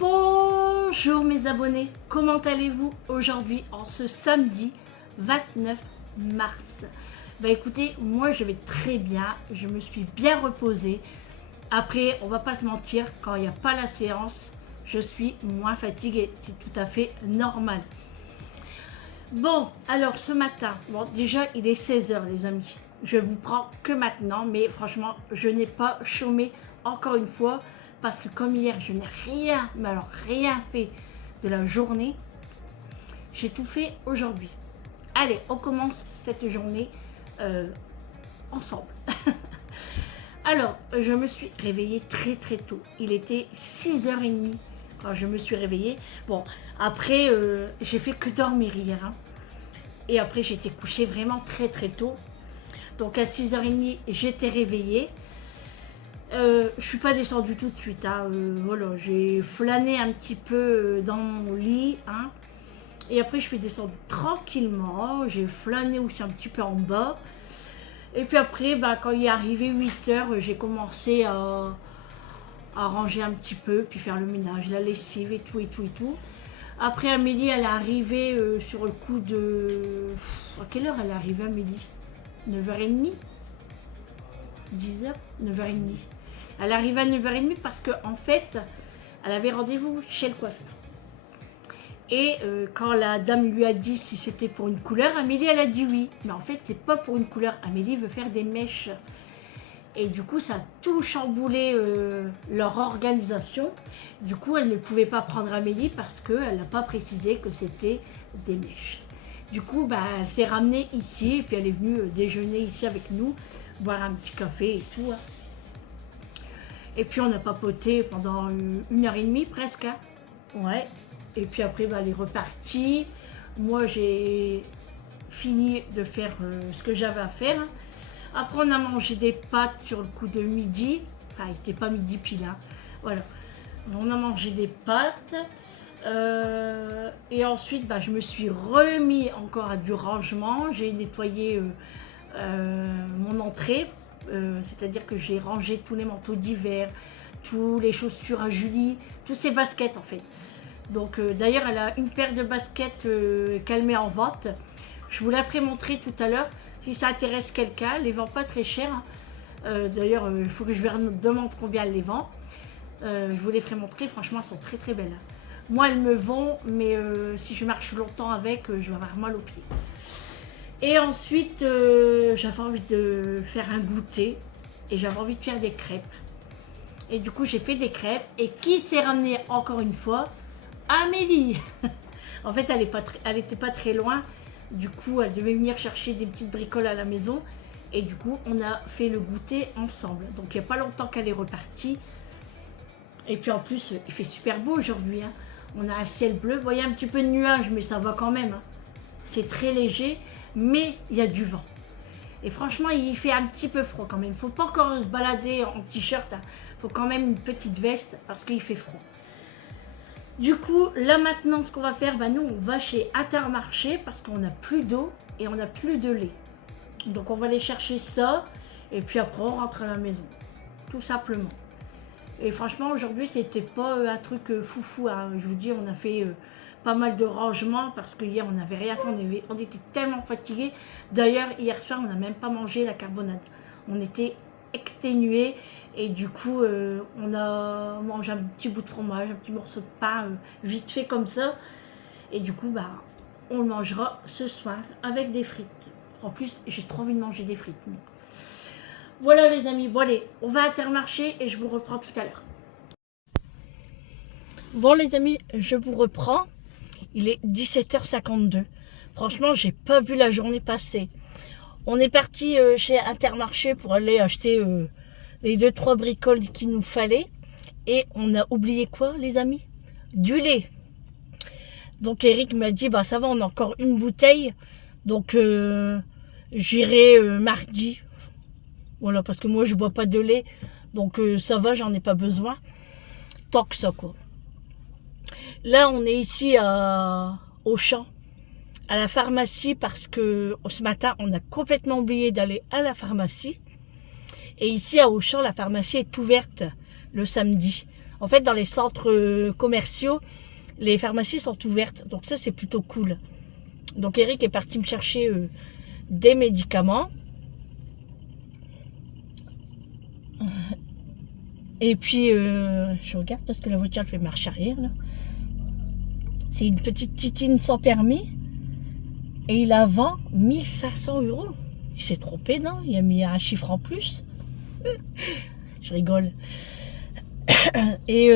Bonjour mes abonnés, comment allez-vous aujourd'hui en ce samedi 29 mars? Bah écoutez, moi je vais très bien, je me suis bien reposée. Après, on va pas se mentir, quand il n'y a pas la séance, je suis moins fatiguée, c'est tout à fait normal. Bon, alors ce matin, bon déjà il est 16 h les amis, je vous prends que maintenant, mais franchement je n'ai pas chômé encore une fois, parce que comme hier je n'ai rien, mais alors rien fait de la journée, j'ai tout fait aujourd'hui. Allez, on commence cette journée ensemble. Alors, je me suis réveillée très très tôt, il était 6h30 quand je me suis réveillée. Bon, après j'ai fait que dormir hier, hein. Et après j'étais couchée vraiment très très tôt. Donc à 6h30 j'étais réveillée. Je suis pas descendue tout de suite, hein. Voilà, j'ai flâné un petit peu dans mon lit, hein. Et après je suis descendue tranquillement, j'ai flâné aussi un petit peu en bas. Et puis après, bah, quand il est arrivé 8h, j'ai commencé à ranger un petit peu, puis faire le ménage, la lessive et tout et tout et tout. Après, à midi, elle est arrivée sur le coup de... À quelle heure elle est arrivée à midi? 9h30? 10h? 9h30. Elle est arrivée à 9h30 parce qu'en fait, elle avait rendez-vous chez le coiffeur. Et quand la dame lui a dit si c'était pour une couleur, Amélie, elle a dit oui. Mais en fait, c'est pas pour une couleur. Amélie veut faire des mèches. Et du coup, ça a tout chamboulé leur organisation. Du coup, elle ne pouvait pas prendre Amélie parce qu'elle n'a pas précisé que c'était des mèches. Du coup, bah, elle s'est ramenée ici et puis elle est venue déjeuner ici avec nous, boire un petit café et tout, hein. Et puis on a papoté pendant 1h30 presque, hein. Ouais. Et puis après, bah, elle est repartie. Moi, j'ai fini de faire ce que j'avais à faire. Après, on a mangé des pâtes sur le coup de midi. Enfin, il n'était pas midi pile, hein. Voilà. On a mangé des pâtes. Et ensuite, bah, je me suis remis encore à du rangement. J'ai nettoyé mon entrée. C'est-à-dire que j'ai rangé tous les manteaux d'hiver, toutes les chaussures à Julie, toutes ses baskets en fait. Donc d'ailleurs, elle a une paire de baskets qu'elle met en vente. Je vous la ferai montrer tout à l'heure si ça intéresse quelqu'un. Elle les vend pas très cher, hein. D'ailleurs, il faut que je lui demande combien elle les vend. Je vous les ferai montrer. Franchement, elles sont très très belles. Moi, elles me vont, mais si je marche longtemps avec, je vais avoir mal aux pieds. Et ensuite, j'avais envie de faire un goûter et j'avais envie de faire des crêpes. Et du coup, j'ai fait des crêpes. Et qui s'est ramené encore une fois? Amélie. En fait, elle n'était pas très loin. Du coup, elle devait venir chercher des petites bricoles à la maison. Et du coup, on a fait le goûter ensemble. Donc, il n'y a pas longtemps qu'elle est repartie. Et puis, en plus, il fait super beau aujourd'hui, hein. On a un ciel bleu. Vous voyez, un petit peu de nuages, mais ça va quand même, hein. C'est très léger, mais il y a du vent. Et franchement, il fait un petit peu froid quand même. Il ne faut pas encore se balader en t-shirt, hein. Il faut quand même une petite veste parce qu'il fait froid. Du coup, là maintenant, ce qu'on va faire, bah nous, on va chez Intermarché parce qu'on n'a plus d'eau et on n'a plus de lait. Donc, on va aller chercher ça et puis après, on rentre à la maison. Tout simplement. Et franchement, aujourd'hui, c'était pas un truc foufou, hein. Je vous dis, on a fait pas mal de rangements parce que hier, on n'avait rien fait. On était tellement fatigués. D'ailleurs, hier soir, on n'a même pas mangé la carbonade. On était exténués. Et du coup, on a mangé un petit bout de fromage, un petit morceau de pain, vite fait comme ça. Et du coup, bah, on le mangera ce soir avec des frites. En plus, j'ai trop envie de manger des frites. Voilà les amis, bon allez, on va à Intermarché et je vous reprends tout à l'heure. Bon les amis, je vous reprends. Il est 17h52. Franchement, j'ai pas vu la journée passer. On est parti chez Intermarché pour aller acheter... les 2-3 bricoles qu'il nous fallait. Et on a oublié quoi, les amis? Du lait. Donc Eric m'a dit, bah ça va, on a encore une bouteille. Donc j'irai mardi. Voilà, parce que moi je bois pas de lait. Donc ça va, j'en ai pas besoin. Tant que ça, quoi. Là, on est ici à Auchan, à la pharmacie, parce que ce matin, on a complètement oublié d'aller à la pharmacie. Et ici à Auchan, la pharmacie est ouverte le samedi. En fait, dans les centres commerciaux, les pharmacies sont ouvertes. Donc ça, c'est plutôt cool. Donc Eric est parti me chercher des médicaments. Et puis, je regarde parce que la voiture elle fait marche arrière. Là. C'est une petite titine sans permis. Et il a vendu 1500 euros. Il s'est trompé, non? Il a mis un chiffre en plus. Je rigole. Et,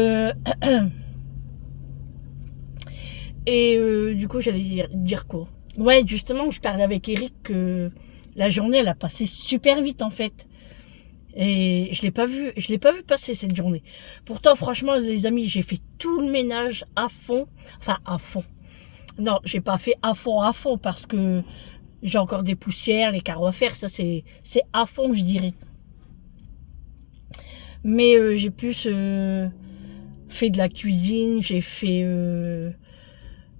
du coup, j'allais dire quoi? Ouais, justement, je parlais avec Eric que la journée, elle a passé super vite en fait. Et je l'ai pas vu passer cette journée. Pourtant, franchement, les amis, j'ai fait tout le ménage à fond. Enfin, à fond. Non, j'ai pas fait à fond parce que j'ai encore des poussières, les carreaux à faire. Ça, c'est à fond, je dirais. Mais j'ai plus fait de la cuisine, j'ai fait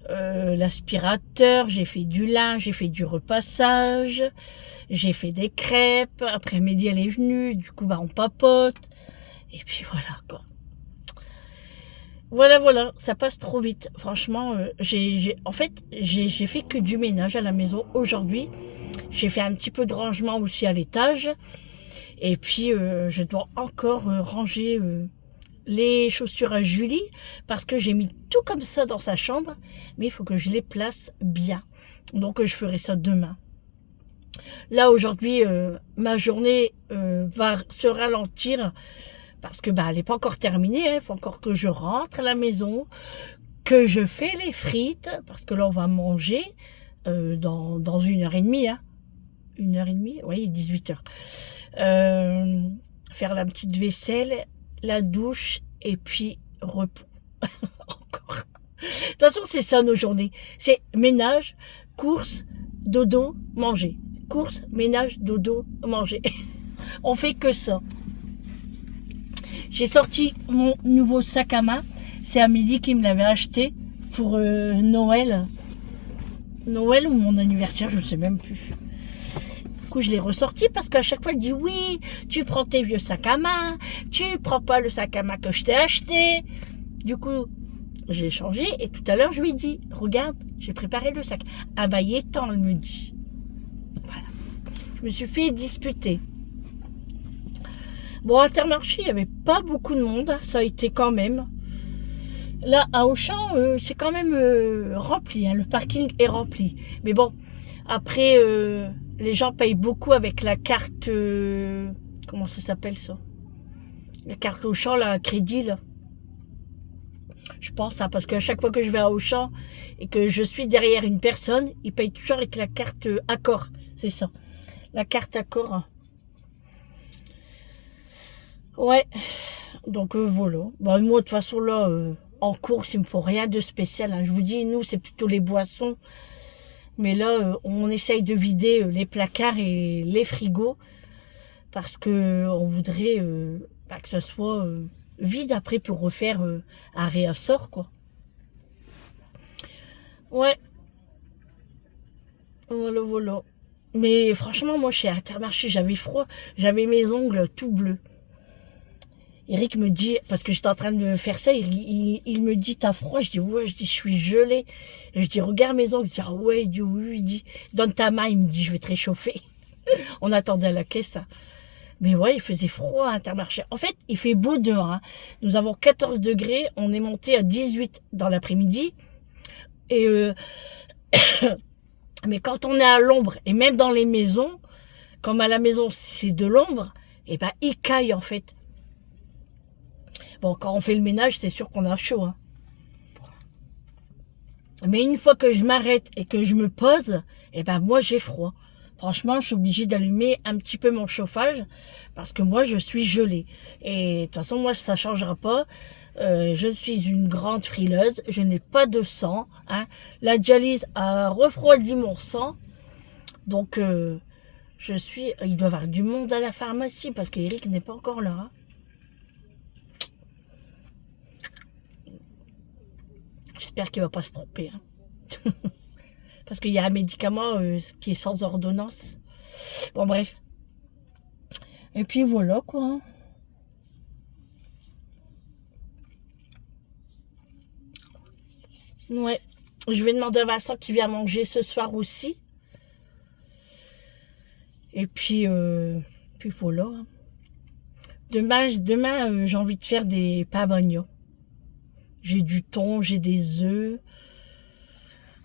l'aspirateur, j'ai fait du linge, j'ai fait du repassage, j'ai fait des crêpes. Après midi elle est venue, du coup bah on papote. Et puis voilà quoi. Voilà, ça passe trop vite. Franchement, en fait, j'ai fait que du ménage à la maison aujourd'hui. J'ai fait un petit peu de rangement aussi à l'étage. Et puis, je dois encore ranger les chaussures à Julie parce que j'ai mis tout comme ça dans sa chambre. Mais il faut que je les place bien. Donc, je ferai ça demain. Là, aujourd'hui, ma journée va se ralentir parce que bah, elle n'est pas encore terminée. Il faut encore que je rentre à la maison, que je fais les frites parce que là, on va manger dans 1h30. Hein. 1h30, oui, 18h. Faire la petite vaisselle, la douche et puis repos. Encore. De toute façon, c'est ça nos journées. C'est ménage, course, dodo, manger. Course, ménage, dodo, manger. On fait que ça. J'ai sorti mon nouveau sac à main. C'est Amélie qui me l'avait acheté pour Noël. Noël ou mon anniversaire, je ne sais même plus. Du coup, je l'ai ressorti parce qu'à chaque fois, elle dit oui, tu prends tes vieux sacs à main, tu prends pas le sac à main que je t'ai acheté. Du coup, j'ai changé et tout à l'heure, je lui ai dit, regarde, j'ai préparé le sac. Ah bah, il est temps, elle me dit. Voilà. Je me suis fait disputer. Bon, à Intermarché, il n'y avait pas beaucoup de monde, ça a été quand même. Là, à Auchan, c'est quand même rempli, hein, le parking est rempli. Mais bon, après, les gens payent beaucoup avec la carte, comment ça s'appelle ça? La carte Auchan, la crédit, là. Je pense, hein, parce qu'à chaque fois que je vais à Auchan et que je suis derrière une personne, ils payent toujours avec la carte Accor, c'est ça. La carte Accor. Ouais, donc voilà. Bah, moi, de toute façon, là, en course, il me faut rien de spécial. Hein. Je vous dis, nous, c'est plutôt les boissons. Mais là, on essaye de vider les placards et les frigos parce que on voudrait bah, que ce soit vide après pour refaire un réassort, quoi. Ouais, voilà. Mais franchement, moi, chez Intermarché, j'avais froid. J'avais mes ongles tout bleus. Eric me dit, parce que j'étais en train de faire ça, il me dit, t'as froid? Je dis, ouais, je suis gelée. Et je dis, regarde mes ongles. Il dit, ah ouais, il dit, oui, il dit, donne ta main. Il me dit, je vais te réchauffer. On attendait à la caisse. Hein. Mais ouais, il faisait froid à Intermarché. En fait, il fait beau dehors. Hein. Nous avons 14 degrés. On est monté à 18 dans l'après-midi. Et mais quand on est à l'ombre, et même dans les maisons, comme à la maison, c'est de l'ombre, et ben il caille en fait. Bon, quand on fait le ménage, c'est sûr qu'on a chaud. Hein. Mais une fois que je m'arrête et que je me pose, et ben moi j'ai froid. Franchement, je suis obligée d'allumer un petit peu mon chauffage parce que moi je suis gelée. Et de toute façon, moi ça ne changera pas. Je suis une grande frileuse, je n'ai pas de sang. Hein. La dialyse a refroidi mon sang. Donc, il doit y avoir du monde à la pharmacie parce qu'Eric n'est pas encore là. Hein. J'espère qu'il ne va pas se tromper. Hein. Parce qu'il y a un médicament qui est sans ordonnance. Bon, bref. Et puis voilà, quoi. Ouais. Je vais demander à Vincent qui vient manger ce soir aussi. Et puis voilà. Demain j'ai envie de faire des pavagnos. J'ai du thon, j'ai des œufs,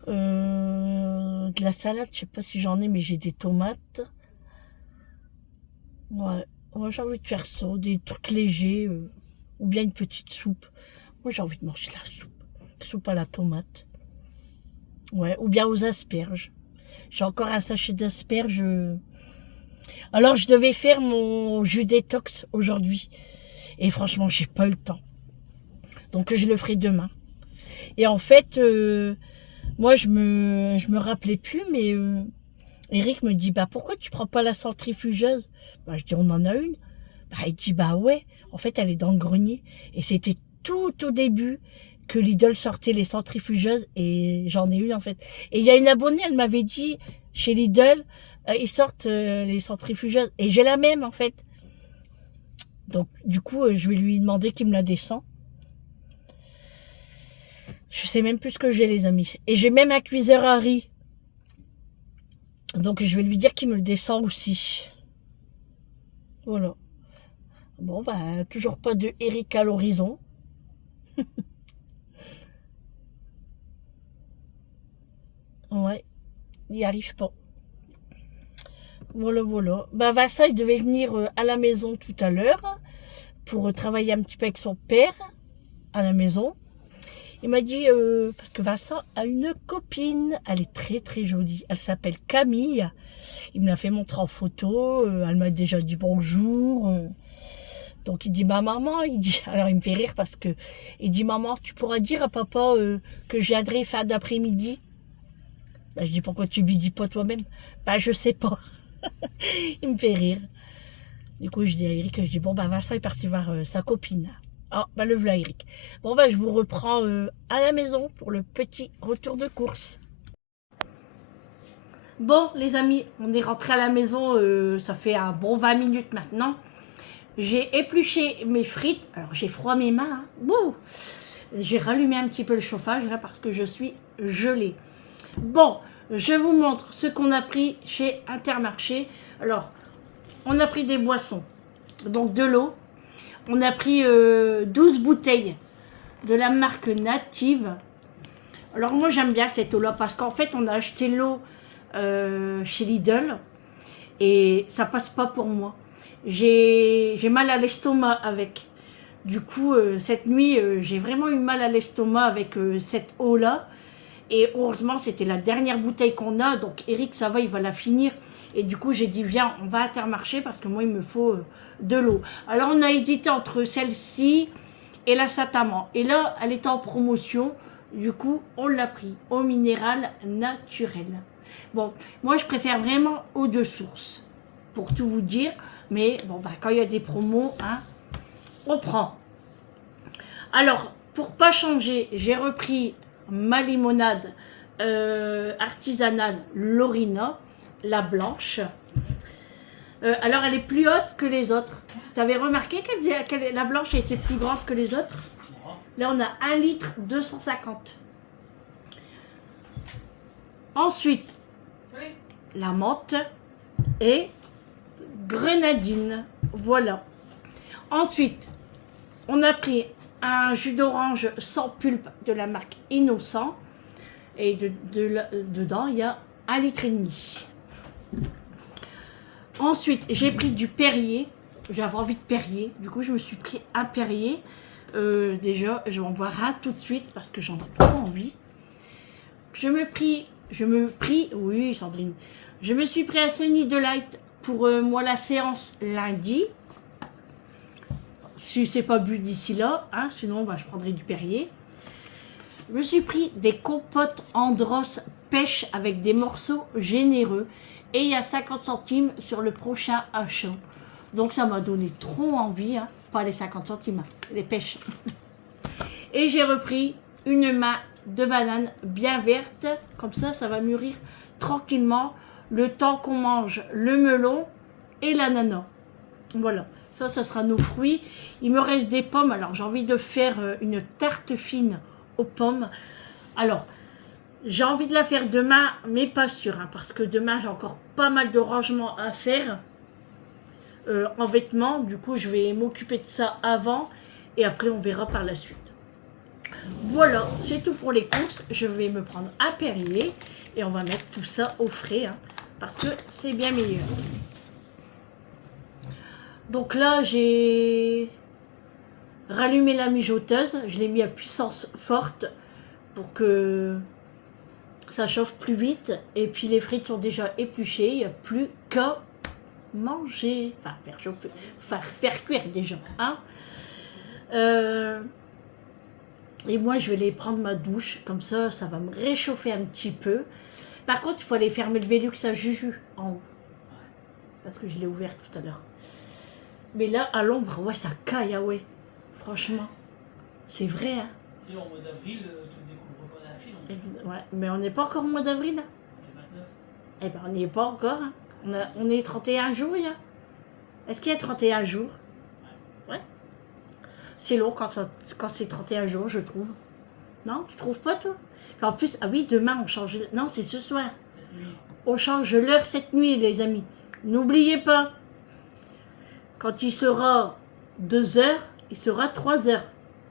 de la salade, je sais pas si j'en ai, mais j'ai des tomates. Ouais, moi j'ai envie de faire ça, des trucs légers, ou bien une petite soupe. Moi j'ai envie de manger la soupe, soupe à la tomate. Ouais, ou bien aux asperges. J'ai encore un sachet d'asperges. Alors je devais faire mon jus détox aujourd'hui. Et franchement, j'ai pas eu le temps. Donc je le ferai demain. Et en fait, moi je me rappelais plus, mais Eric me dit, bah pourquoi tu prends pas la centrifugeuse? Bah je dis, on en a une. Bah il dit, bah ouais, en fait elle est dans le grenier. Et c'était tout au début que Lidl sortait les centrifugeuses et j'en ai une en fait. Et il y a une abonnée, elle m'avait dit, chez Lidl, ils sortent les centrifugeuses. Et j'ai la même en fait. Donc du coup, je vais lui demander qu'il me la descend. Je sais même plus ce que j'ai, les amis. Et j'ai même un cuiseur à riz. Donc je vais lui dire qu'il me le descend aussi. Voilà. Bon, bah, toujours pas de Eric à l'horizon. Ouais, il n'y arrive pas. Voilà, voilà. Bah, Vincent, il devait venir à la maison tout à l'heure pour travailler un petit peu avec son père à la maison. Il m'a dit, parce que Vincent a une copine, elle est très très jolie. Elle s'appelle Camille. Il me l'a fait montrer en photo. Elle m'a déjà dit bonjour. Donc il dit, ma maman, il dit, alors il me fait rire parce que il dit, maman, tu pourras dire à papa que je viendrai fin d'après-midi. Bah, je dis, pourquoi tu lui dis pas toi-même? Bah je sais pas. Il me fait rire. Du coup je dis à Eric, je dis, bon bah Vincent est parti voir sa copine. Ah bah le voilà Eric. Bon bah je vous reprends à la maison pour le petit retour de course. Bon les amis, on est rentré à la maison, ça fait un bon 20 minutes maintenant. J'ai épluché mes frites. Alors j'ai froid mes mains. Hein. J'ai rallumé un petit peu le chauffage là parce que je suis gelée. Bon, je vous montre ce qu'on a pris chez Intermarché. Alors, on a pris des boissons. Donc de l'eau. On a pris 12 bouteilles de la marque Native. Alors moi j'aime bien cette eau-là parce qu'en fait on a acheté l'eau chez Lidl et ça passe pas pour moi. J'ai mal à l'estomac avec. Du coup, cette nuit, j'ai vraiment eu mal à l'estomac avec cette eau-là. Et heureusement, c'était la dernière bouteille qu'on a. Donc Eric, ça va, il va la finir. Et du coup, j'ai dit, viens, on va à Intermarché parce que moi, il me faut de l'eau. Alors, on a hésité entre celle-ci et la Satamand. Et là, elle était en promotion. Du coup, on l'a pris. Eau minérale naturelle. Bon, moi, je préfère vraiment eau de source. Pour tout vous dire. Mais bon, bah, quand il y a des promos, hein, on prend. Alors, pour pas changer, j'ai repris ma limonade artisanale Lorina, la blanche. Alors, elle est plus haute que les autres. Tu avais remarqué que la blanche était plus grande que les autres? Là, on a 1 litre 250. Ensuite, la menthe et grenadine. Voilà. Ensuite, on a pris un jus d'orange sans pulpe de la marque Innocent. Et dedans, il y a 1,5 litre. Ensuite, j'ai pris du Perrier. J'avais envie de Perrier. Du coup, je me suis pris un Perrier. Déjà, je vais en boire un tout de suite parce que j'en ai trop envie. Oui, Sandrine. Je me suis pris un Sunny Delight pour moi la séance lundi. Si c'est pas bu d'ici là, hein, sinon bah, je prendrai du Perrier. Je me suis pris des compotes Andros pêche avec des morceaux généreux. Et il y a 50 centimes sur le prochain achat. Donc ça m'a donné trop envie, hein. Pas les 50 centimes, hein, les pêches. Et j'ai repris une main de banane bien verte. Comme ça va mûrir tranquillement le temps qu'on mange le melon et l'ananas. Voilà, ça sera nos fruits. Il me reste des pommes, alors j'ai envie de faire une tarte fine aux pommes. Alors, j'ai envie de la faire demain, mais pas sûr, hein, parce que demain j'ai encore pas mal de rangements à faire en vêtements. Du coup, je vais m'occuper de ça avant et après on verra par la suite. Voilà, c'est tout pour les courses. Je vais me prendre un Perrier et on va mettre tout ça au frais, hein, parce que c'est bien meilleur. Donc là, j'ai rallumé la mijoteuse. Je l'ai mis à puissance forte pour que ça chauffe plus vite. Et puis les frites sont déjà épluchées. Il n'y a plus qu'à manger. Enfin, faire chauffer, faire cuire déjà. Hein. Et moi, je vais aller prendre ma douche. Comme ça va me réchauffer un petit peu. Par contre, il faut aller fermer le Velux à Juju en haut. Parce que je l'ai ouvert tout à l'heure. Mais là, à l'ombre, ouais, ça caille, ah ouais. Franchement. C'est vrai, hein. Sinon, au mois d'avril, tu ne découvres pas la file. Ouais, mais on n'est pas encore au mois d'avril. C'est 29. Eh ben, on n'y est pas encore. Hein. On est 31 jours, là. Est-ce qu'il y a 31 jours? Ouais. C'est long quand c'est 31 jours, je trouve. Non, tu trouves pas, toi? En plus, ah oui, demain, on change... Non, c'est ce soir. On change l'heure cette nuit, les amis. N'oubliez pas. Quand il sera 2 heures, il sera 3 heures.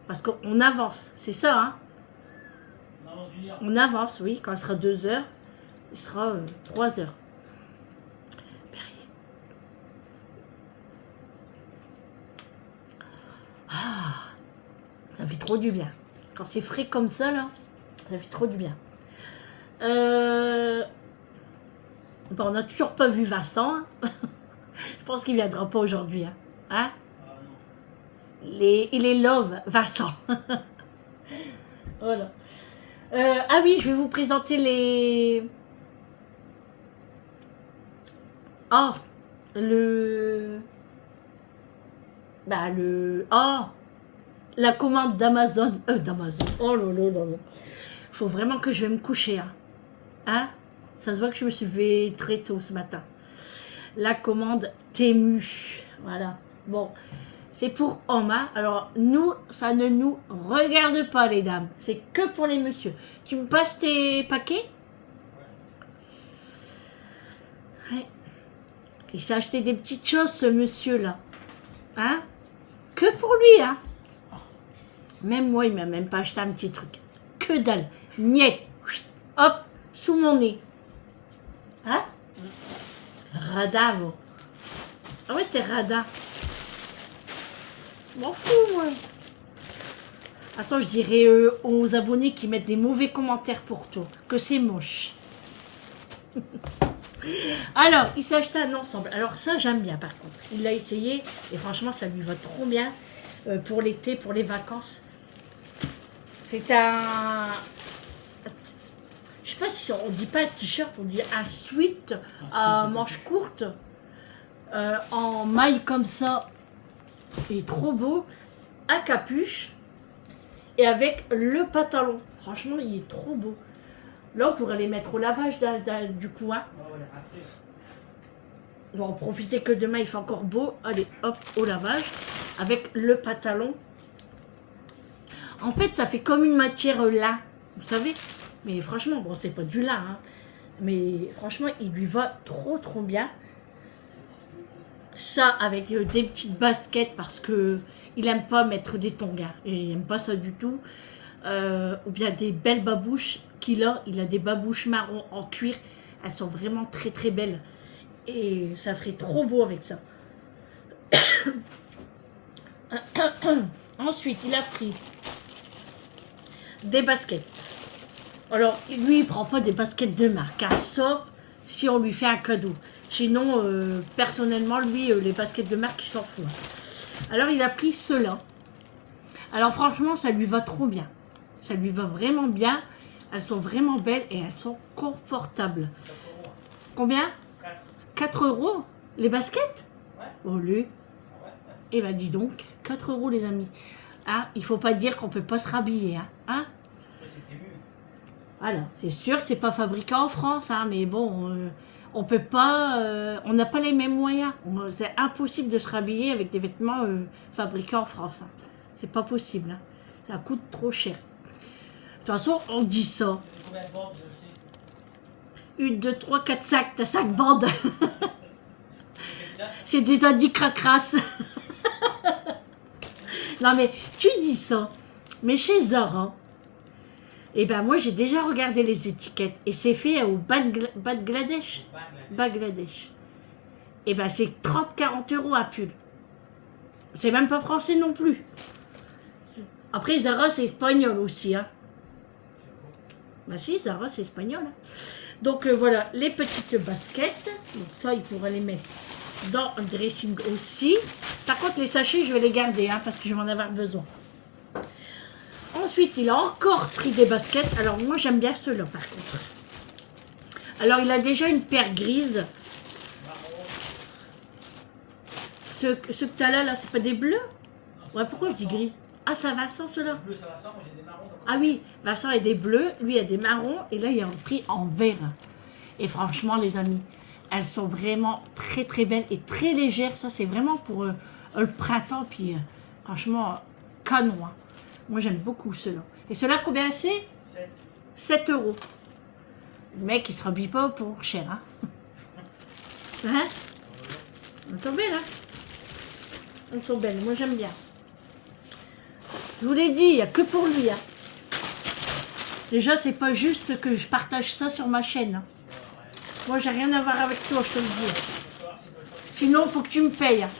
Parce qu'on avance, c'est ça, hein? On avance d'une heure. On avance, oui. Quand il sera 2 heures, il sera 3 heures. Perrier. Ah, ça fait trop du bien. Quand c'est frais comme ça, là, ça fait trop du bien. Bon, on n'a toujours pas vu Vincent. Hein. Je pense qu'il ne viendra pas aujourd'hui. Hein? Hein? Ah non. Il est love, Vincent. Voilà. Ah oui, je vais vous présenter les... Oh, la commande d'Amazon. D'Amazon. Oh là là là là. Faut vraiment que je vais me coucher. Hein? Ça se voit que je me suis levée très tôt ce matin. La commande Temu. Voilà. Bon, c'est pour hommes. Hein? Alors, nous, ça ne nous regarde pas, les dames. C'est que pour les messieurs. Tu me passes tes paquets? Ouais. Il s'est acheté des petites choses, ce monsieur-là. Hein? Que pour lui, hein? Même moi, il m'a même pas acheté un petit truc. Que dalle. Niet. Hop, sous mon nez. Hein? Radin, vous. Ah ouais, t'es radin. Je m'en fous, moi. Attends, je dirais aux abonnés qui mettent des mauvais commentaires pour toi. Que c'est moche. Alors, il s'est acheté un ensemble. Alors ça, j'aime bien, par contre. Il l'a essayé et franchement, ça lui va trop bien pour l'été, pour les vacances. C'est un... Je sais pas si on dit pas un t-shirt, on dit un sweat à manches courtes en maille comme ça. Il est trop beau, à capuche et avec le pantalon. Franchement, il est trop beau. Là, on pourrait les mettre au lavage du coup. Hein. On va en profiter que demain il fait encore beau. Allez, hop, au lavage avec le pantalon. En fait, ça fait comme une matière lin, vous savez. Mais franchement, bon, c'est pas du lin, hein. Mais franchement, il lui va trop trop bien. Ça avec des petites baskets parce que il aime pas mettre des tongs, hein. Il aime pas ça du tout. Ou bien des belles babouches qu'il a. Il a des babouches marron en cuir. Elles sont vraiment très très belles. Et ça ferait trop beau avec ça. Ensuite, il a pris des baskets. Alors, lui, il prend pas des baskets de marque, hein, sauf si on lui fait un cadeau. Sinon, personnellement, lui, les baskets de marque, il s'en fout. Alors, il a pris ceux-là. Alors, franchement, ça lui va trop bien. Ça lui va vraiment bien. Elles sont vraiment belles et elles sont confortables. Combien? 4 euros les baskets? Oh, lui. Eh ben, dis donc, 4 euros, les amis. Hein, il faut pas dire qu'on peut pas se rhabiller. Hein? Voilà, c'est sûr, c'est pas fabriqué en France, hein, mais bon, on peut pas, on n'a pas les mêmes moyens. C'est impossible de se rhabiller avec des vêtements fabriqués en France. Hein. C'est pas possible. Hein. Ça coûte trop cher. toute façon, on dit ça. Combien de bandes j'ai acheté? 1, 2, 3, 4, 5. T'as 5 bandes. Là, C'est des indices cracras. Non, mais tu dis ça. Mais chez Zara, eh ben moi, j'ai déjà regardé les étiquettes. Et c'est fait au Bangladesh. Bangladesh. Eh ben c'est 30-40 euros un pull. C'est même pas français non plus. Après, Zara, c'est espagnol aussi. Hein. Bah si, Zara, c'est espagnol. Hein. Donc voilà, les petites baskets. Donc ça, il pourra les mettre dans un dressing aussi. Par contre, les sachets, je vais les garder hein, parce que je vais en avoir besoin. Ensuite, il a encore pris des baskets. Alors moi, j'aime bien ceux-là, par contre. Alors, il a déjà une paire grise. Ceux que tu as là, c'est pas des bleus? Ouais, pourquoi je dis gris? Ah, ça va sans ceux-là. bleu, ça va sans, moi j'ai des marrons. Ah oui, Vincent a des bleus, lui a des marrons, et là il a pris en vert. Et franchement les amis, elles sont vraiment très très belles et très légères. Ça c'est vraiment pour le printemps, puis franchement canon. Hein. Moi j'aime beaucoup ceux-là. Et ceux-là combien c'est? 7. 7 euros. Le mec il se rhabille pas pour cher. Hein, hein? Elles sont belles, hein? Elles sont belles, moi j'aime bien. Je vous l'ai dit, il n'y a que pour lui. Hein. Déjà, c'est pas juste que je partage ça sur ma chaîne. Hein. Moi, j'ai rien à voir avec toi, je te le dis. Sinon, il faut que tu me payes. Hein.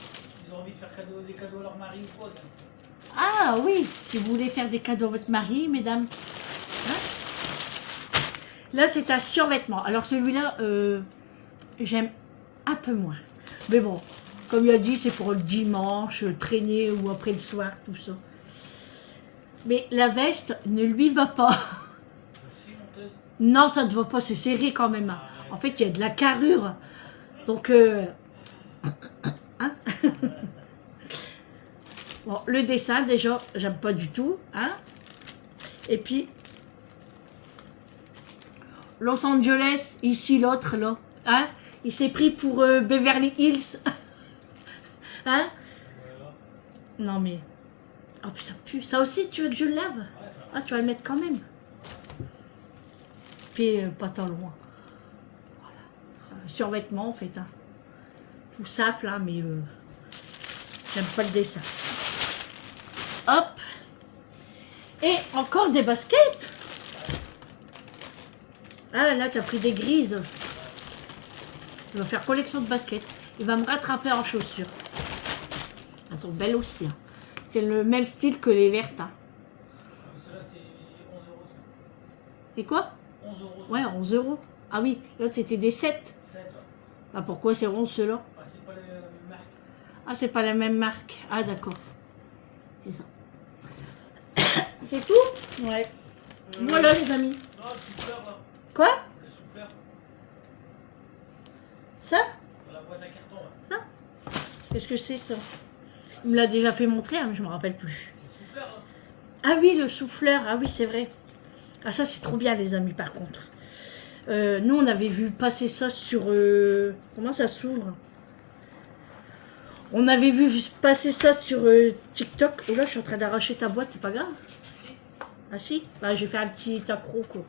Ils ont envie de faire des cadeaux à leur mari ou quoi? Ah oui, si vous voulez faire des cadeaux à votre mari, mesdames. Hein? Là, c'est un survêtement. Alors, celui-là, j'aime un peu moins. Mais bon, comme il a dit, c'est pour le dimanche, traîner ou après le soir, tout ça. Mais la veste ne lui va pas. Non, ça ne va pas, c'est serré quand même. En fait, il y a de la carrure. Donc, hein? Bon, le dessin, déjà, j'aime pas du tout. Hein? Et puis, Los Angeles, ici, l'autre, là. Hein? Il s'est pris pour Beverly Hills. Hein? Non, mais... Oh putain, pue. Ça aussi, tu veux que je le lave? Ah, tu vas le mettre quand même. Puis, pas tant loin. Voilà. Survêtement, en fait. Hein. Tout simple, hein, mais j'aime pas le dessin. Hop. Et encore des baskets. Ah, là, t'as pris des grises. Il va faire collection de baskets. Il va me rattraper en chaussures. Elles sont belles aussi. Hein. C'est le même style que les vertes. Hein. Cela c'est 11 euros. Et quoi? 11 euros. Ouais, 11 euros. Ah oui, l'autre c'était des 7. 7. Ah pourquoi c'est 11 ceux-là? Ah, c'est pas la même marque. Ah, c'est pas la même marque. Ah d'accord. C'est ça. C'est tout? Ouais. Voilà les amis. Non, le souffleur là. Quoi? Le souffleur. Ça? Dans la boîte à carton. Ouais. Ça? Qu'est-ce que c'est ça? Il me l'a déjà fait montrer, hein, mais je me rappelle plus. C'est le souffleur. Hein. Ah oui, le souffleur. Ah oui, c'est vrai. Ah ça, c'est trop bien, les amis, par contre. Nous, on avait vu passer ça sur... comment ça s'ouvre? On avait vu passer ça sur TikTok. Oh là, je suis en train d'arracher ta boîte, c'est pas grave. Si. Ah si? Bah, j'ai fait un petit accro, quoi.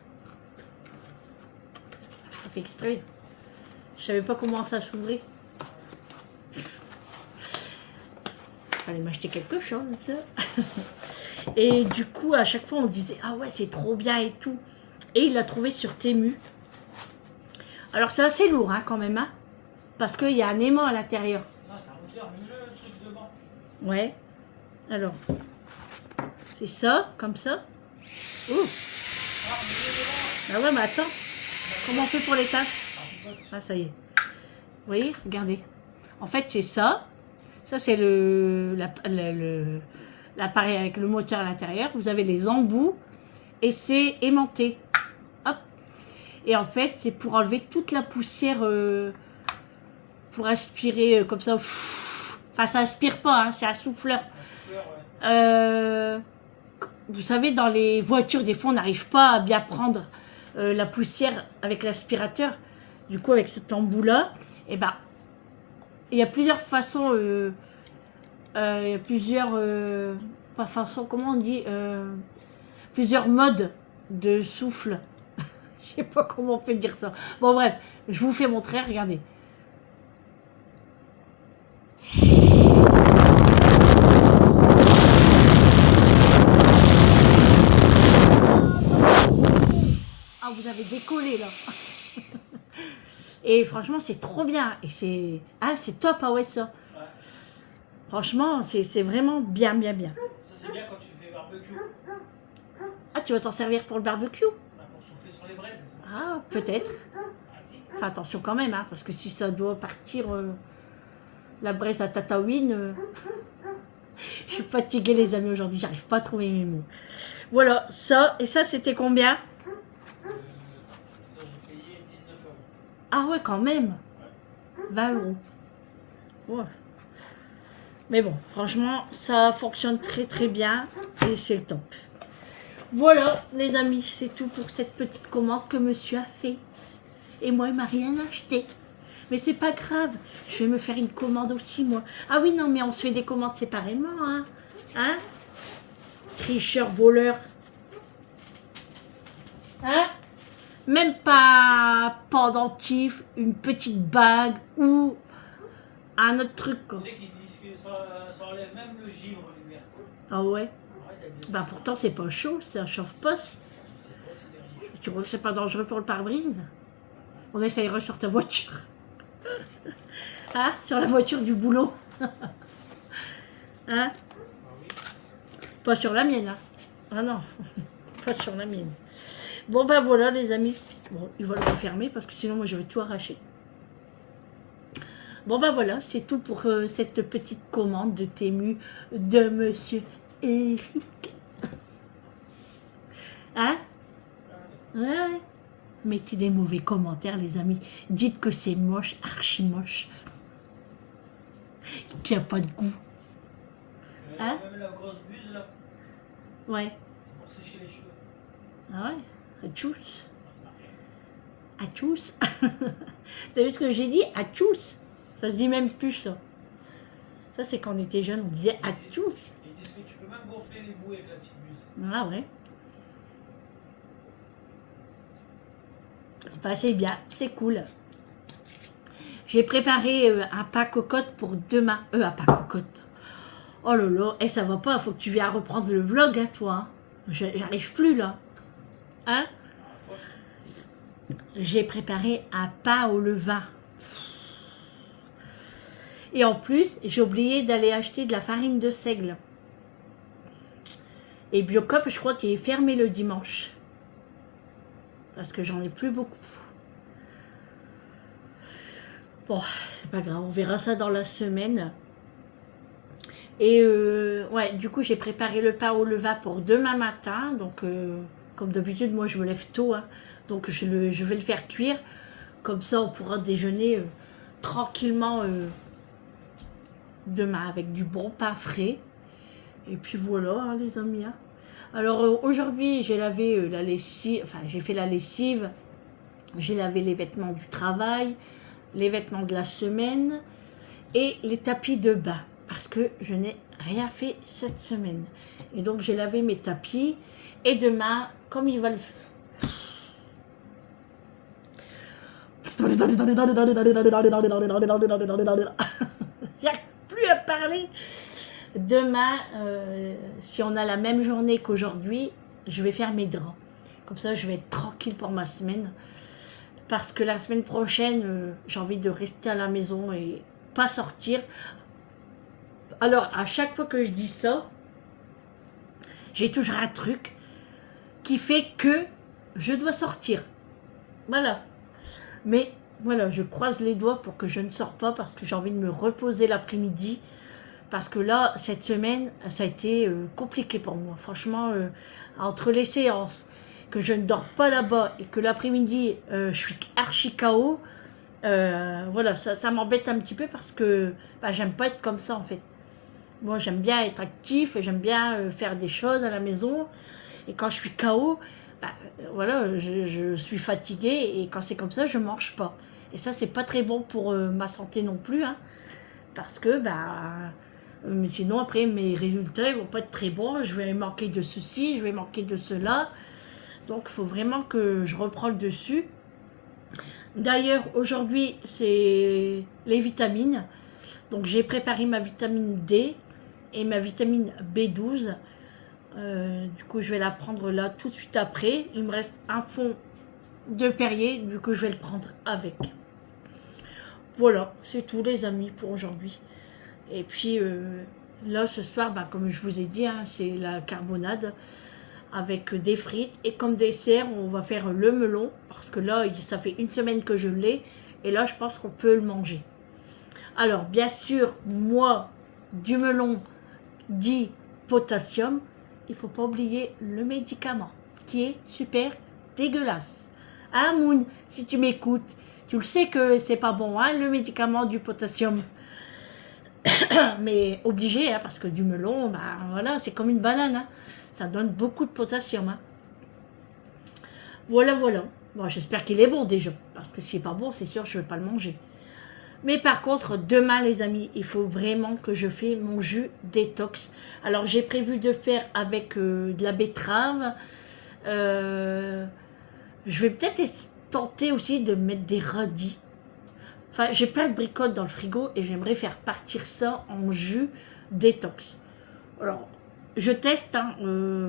Ça fait exprès. Je savais pas comment ça s'ouvrait. Fallait m'acheter quelque chose. Et du coup, à chaque fois, on disait, ah ouais, c'est trop bien et tout. Et il l'a trouvé sur Temu. Alors, c'est assez lourd, hein, quand même, hein, parce qu'il y a un aimant à l'intérieur. Non, c'est un moteur, mais le truc devant. Ouais. Alors, c'est ça, comme ça. Oh. Ah ouais, mais attends. Comment on fait pour les tasses? Ah, ça y est. Vous voyez, regardez. En fait, c'est ça. Ça, c'est l'appareil avec le moteur à l'intérieur. Vous avez les embouts et c'est aimanté. Hop. Et en fait, c'est pour enlever toute la poussière, pour aspirer comme ça. Enfin, ça aspire pas, hein, c'est un souffleur. Vous savez, dans les voitures, des fois, on n'arrive pas à bien prendre la poussière avec l'aspirateur. Du coup, avec cet embout-là, et ben, il y a plusieurs façons, il y a plusieurs, pas façon, comment on dit, plusieurs modes de souffle. Je sais pas comment on peut dire ça. Bon bref, je vous fais montrer, regardez. Ah, vous avez décollé là. Et franchement, c'est trop bien. Et c'est... Ah, c'est top, ah ouais, ça. Ouais. Franchement, c'est vraiment bien, bien, bien. Ça, c'est bien quand tu fais barbecue. Ah, tu vas t'en servir pour le barbecue? Bah, pour souffler sur les braises. Ça. Ah, peut-être. Ah, si. Fais attention quand même, hein, parce que si ça doit partir la braise à Tataouine, je suis fatiguée les amis aujourd'hui, j'arrive pas à trouver mes mots. Voilà, ça, et ça c'était combien? Ça, j'ai payé 19 euros. Ah ouais, quand même, 20 euros. Ouais. Mais bon, franchement, ça fonctionne très très bien et c'est le top. Voilà les amis, c'est tout pour cette petite commande que monsieur a fait. Et moi, il m'a rien acheté. Mais c'est pas grave, je vais me faire une commande aussi, moi. Ah oui, non, mais on se fait des commandes séparément, hein. Hein? Tricheur, voleur. Hein? Même pas pendentif, une petite bague ou un autre truc, quoi. Tu sais qu'ils disent que ça enlève même le givre, l'hiver. Ah ouais? Ouais, t'as des- Bah pourtant, c'est pas chaud, ça chauffe pas. Je sais pas si les riches. Tu crois que c'est pas dangereux pour le pare-brise? On essayera sur ta voiture. Hein? Sur la voiture du boulot. Hein? Ah oui. Pas sur la mienne. Hein? Ah non, pas sur la mienne. Bon ben voilà les amis. Bon, il va le refermer parce que sinon moi je vais tout arracher. Bon ben voilà, c'est tout pour cette petite commande de Temu de monsieur Eric. Hein? Ouais. Mettez des mauvais commentaires les amis. Dites que c'est moche, archi moche. Qu'il n'y a pas de goût. Hein? Même la grosse buse, là, Ouais. c'est pour sécher les cheveux. Ah ouais. Atchous. Ah, c'est marqué. Atchous. T'as vu ce que j'ai dit? Atchous. Ça se dit même plus ça. Ça c'est quand on était jeune, on disait atchous. Ils disent que tu peux même gonfler les bouts avec la petite buse. Ah ouais. Enfin, c'est bien, c'est cool. J'ai préparé un pain cocotte pour demain. Un pain cocotte. Oh là là, et ça va pas, faut que tu viennes reprendre le vlog, hein, toi. Hein. J'arrive plus là. Hein? J'ai préparé un pain au levain. Et en plus, j'ai oublié d'aller acheter de la farine de seigle. Et Biocop, je crois qu'il est fermé le dimanche. Parce que j'en ai plus beaucoup. Bon, c'est pas grave, on verra ça dans la semaine. Et ouais, du coup, j'ai préparé le pain au levain pour demain matin. Donc, comme d'habitude, moi, je me lève tôt. Hein, donc, je vais le faire cuire. Comme ça, on pourra déjeuner tranquillement demain avec du bon pain frais. Et puis voilà, hein, les amis. Hein. Alors, aujourd'hui, j'ai lavé la lessive. Enfin, j'ai fait la lessive. J'ai lavé les vêtements du travail, les vêtements de la semaine et les tapis de bain. Parce que je n'ai rien fait cette semaine. Et donc, j'ai lavé mes tapis. Et demain, comme il va le faire... J'arrive plus à parler. Demain, si on a la même journée qu'aujourd'hui, je vais faire mes draps. Comme ça, je vais être tranquille pour ma semaine. Parce que la semaine prochaine, j'ai envie de rester à la maison et pas sortir. Alors, à chaque fois que je dis ça, j'ai toujours un truc qui fait que je dois sortir. Voilà. Mais voilà, je croise les doigts pour que je ne sorte pas parce que j'ai envie de me reposer l'après-midi. Parce que là, cette semaine, ça a été compliqué pour moi. Franchement, entre les séances, que je ne dors pas là-bas et que l'après-midi, je suis archi KO, voilà, ça m'embête un petit peu parce que bah, j'aime pas être comme ça en fait. Moi, j'aime bien être actif et j'aime bien faire des choses à la maison. Et quand je suis KO, bah, voilà, je suis fatiguée et quand c'est comme ça, je mange pas. Et ça, c'est pas très bon pour ma santé non plus, hein, parce que bah, mais sinon après mes résultats ils vont pas être très bons. Je vais manquer de ceci, je vais manquer de cela. Donc il faut vraiment que je reprends le dessus. D'ailleurs, aujourd'hui, c'est les vitamines. Donc j'ai préparé ma vitamine D et ma vitamine B12. Du coup, je vais la prendre là tout de suite après. Il me reste un fond de Perrier, du coup, je vais le prendre avec. Voilà, c'est tout les amis pour aujourd'hui. Et puis là, ce soir, bah, comme je vous ai dit, hein, c'est la carbonade avec des frites. Et comme dessert, on va faire le melon. Parce que là, ça fait une semaine que je l'ai. Et là, je pense qu'on peut le manger. Alors, bien sûr, moi, du melon dit potassium, il ne faut pas oublier le médicament qui est super dégueulasse. Hein, Moon, si tu m'écoutes, tu le sais que c'est pas bon, hein, le médicament du potassium. Mais obligé, hein, parce que du melon, bah, voilà, c'est comme une banane. Hein. Ça donne beaucoup de potassium. Hein. Voilà, voilà. Bon, j'espère qu'il est bon déjà, parce que s'il n'est pas bon, c'est sûr, je ne vais pas le manger. Mais par contre, demain, les amis, il faut vraiment que je fasse mon jus détox. Alors, j'ai prévu de faire avec de la betterave. Je vais peut-être tenter aussi de mettre des radis. Enfin, j'ai plein de bricottes dans le frigo et j'aimerais faire partir ça en jus détox. Alors, je teste hein,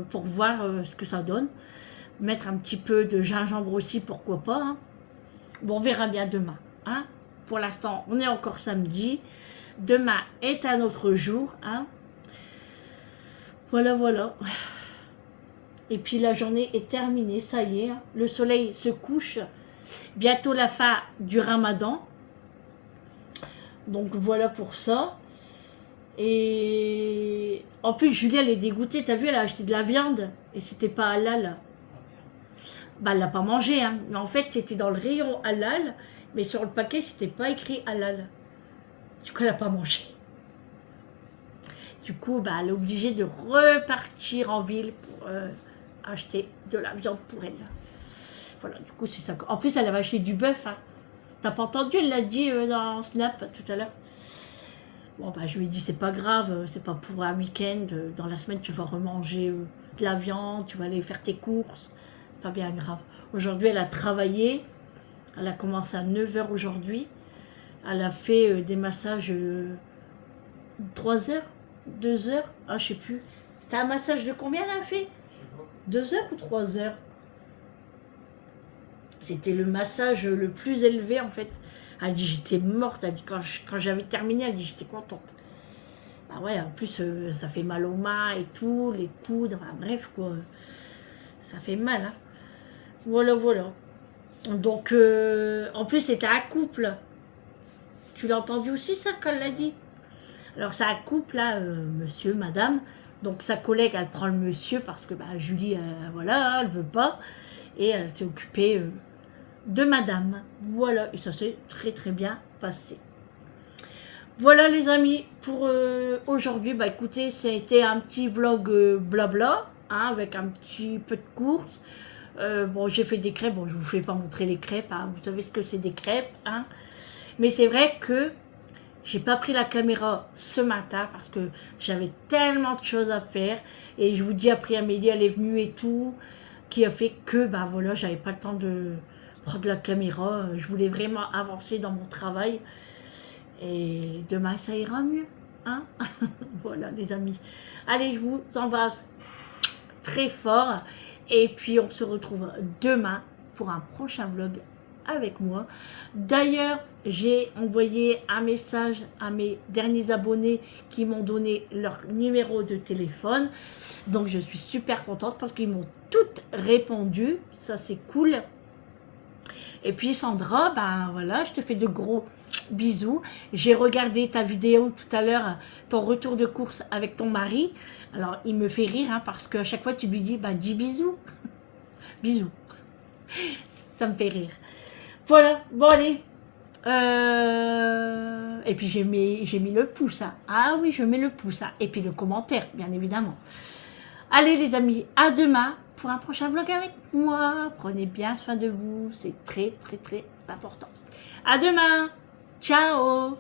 pour voir ce que ça donne. Mettre un petit peu de gingembre aussi, pourquoi pas. Hein. Bon, on verra bien demain. Hein. Pour l'instant, on est encore samedi. Demain est un autre jour. Hein. Voilà, voilà. Et puis la journée est terminée, ça y est. Hein. Le soleil se couche. Bientôt la fin du ramadan. Donc voilà pour ça. Et en plus, Julia, elle est dégoûtée. T'as vu, elle a acheté de la viande. Et c'était pas halal. Bah, elle l'a pas mangé. Hein. Mais en fait, c'était dans le rayon halal. Mais sur le paquet, c'était pas écrit halal. Du coup, elle n'a pas mangé. Du coup, bah, elle est obligée de repartir en ville pour acheter de la viande pour elle. Voilà, du coup, c'est ça. En plus, elle avait acheté du bœuf. Hein. T'as pas entendu, elle l'a dit dans Snap tout à l'heure. Bon, bah, je lui ai dit, c'est pas grave, c'est pas pour un week-end. Dans la semaine, tu vas remanger de la viande, tu vas aller faire tes courses. Pas bien grave. Aujourd'hui, elle a travaillé. Elle a commencé à 9 h aujourd'hui. Elle a fait des massages 3 heures, 2 heures. Ah, je sais plus. C'était un massage de combien elle a fait? 2 heures ou 3 heures? C'était le massage le plus élevé en fait. Elle dit j'étais morte. Elle dit quand j'avais terminé, elle dit j'étais contente. Bah ouais, en plus ça fait mal aux mains et tout, les coudes, enfin, bref quoi. Ça fait mal. Hein. Voilà, voilà. Donc, en plus, c'était un couple. Tu l'as entendu aussi, ça, quand elle l'a dit? Alors, c'est un couple, là, monsieur, madame. Donc, sa collègue, elle prend le monsieur parce que bah, Julie, voilà, elle veut pas. Et elle s'est occupée de madame. Voilà, et ça s'est très, très bien passé. Voilà, les amis, pour aujourd'hui. Bah, écoutez, ça a été un petit vlog blabla, hein, avec un petit peu de courses. Bon, j'ai fait des crêpes. Bon, je vous fais pas montrer les crêpes. Hein. Vous savez ce que c'est des crêpes. Hein. Mais c'est vrai que j'ai pas pris la caméra ce matin parce que j'avais tellement de choses à faire. Et je vous dis, après Amélie, elle est venue et tout, qui a fait que, bah voilà, j'avais pas le temps de prendre la caméra. Je voulais vraiment avancer dans mon travail. Et demain, ça ira mieux. Hein. Voilà, les amis. Allez, je vous embrasse très fort. Et puis on se retrouve demain pour un prochain vlog avec moi. D'ailleurs, j'ai envoyé un message à mes derniers abonnés qui m'ont donné leur numéro de téléphone. Donc je suis super contente parce qu'ils m'ont toutes répondu. Ça c'est cool. Et puis Sandra, ben voilà, je te fais de gros bisous. J'ai regardé ta vidéo tout à l'heure, ton retour de course avec ton mari. Alors, il me fait rire hein, parce qu'à chaque fois, tu lui dis, bah, dis bisous. Bisous. Ça me fait rire. Voilà, bon, allez. Et puis, j'ai mis le pouce. Hein. Ah oui, je mets le pouce. Hein. Et puis, le commentaire, bien évidemment. Allez, les amis, à demain pour un prochain vlog avec moi. Prenez bien soin de vous. C'est très, très, très important. À demain. Ciao.